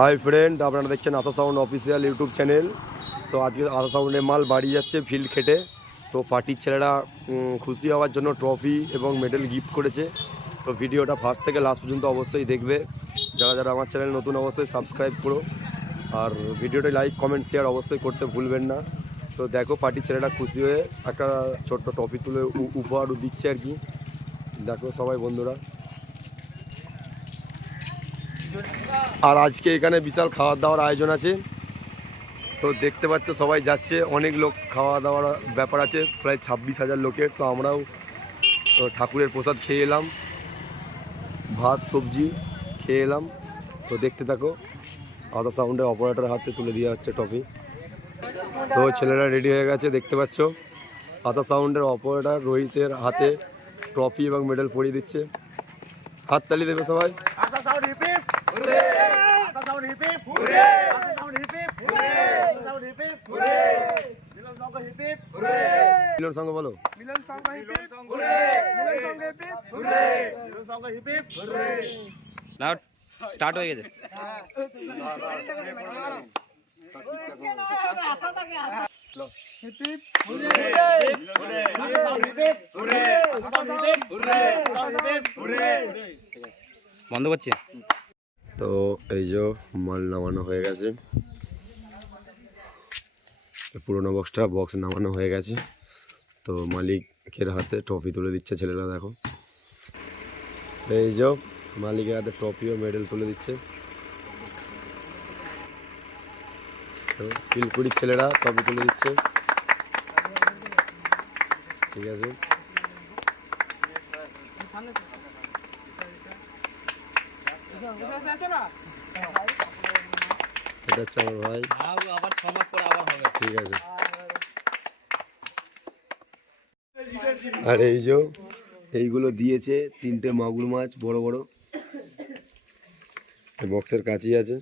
Hi friend, আপনারা দেখছেন আশা sound official YouTube channel. তো আজকে আশা সাউন্ডের মাল বাড়ি যাচ্ছে ফিল্ড খেটে। তো পার্টির ছেলেরা খুশি হওয়ার জন্য ট্রফি এবং মেডেল গিফট করেছে। তো ভিডিওটা ফার্স্ট থেকে লাস্ট পর্যন্ত অবশ্যই দেখবে। যারা যারা আমার চ্যানেল নতুন অবশ্যই সাবস্ক্রাইব করো, আর ভিডিওটা লাইক কমেন্ট শেয়ার অবশ্যই করতে ভুলবেন না। তো দেখো পার্টির ছেলেরা খুশি হয়ে একটা ছোট্ট ট্রফি তুলে উপহার দিচ্ছে আর কি। দেখো সবাই বন্ধুরা। আর আজকে এখানে বিশাল খাওয়া দাওয়ার আয়োজন আছে। তো দেখতে পাচ্ছ সবাই যাচ্ছে, অনেক লোক খাওয়া দাওয়ার ব্যাপার আছে, প্রায় 26,000 লোকের। তো আমরাও ঠাকুরের প্রসাদ খেয়ে এলাম, ভাত সবজি খেয়ে এলাম। তো দেখতে থাকো, আধা সাউন্ডের অপারেটর হাতে তুলে দেওয়া হচ্ছে ট্রফি। তো ছেলেরা রেডি হয়ে গেছে, দেখতে পাচ্ছ আধা সাউন্ডের অপারেটর রোহিতের হাতে ট্রফি এবং মেডেল পরিয়ে দিচ্ছে। হাততালি দেবে সবাই। মিলন সঙ্গে বলো। স্টার্ট হয়ে গেছে। বন্ধ করছি। তো এই যে মাল নামানো হয়ে গেছে, পুরোনো বক্স নামানো হয়ে গেছে। তো মালিকের হাতে ট্রফি তুলে দিচ্ছে ছেলেরা, দেখো এই যে মালিকের হাতে ট্রফি ও মেডেল তুলে দিচ্ছে। তো পিলকুড়ির ছেলেরা ট্রফি তুলে দিচ্ছে, ঠিক আছে। এটা হচ্ছে আমার ভাই, আবার 6 মাস পরে আবার হবে। ঠিক আছে। আর এই যে এইগুলো দিয়েছে 3টে মাগুর মাছ বড় বড়, বক্সের কাছেই আছে।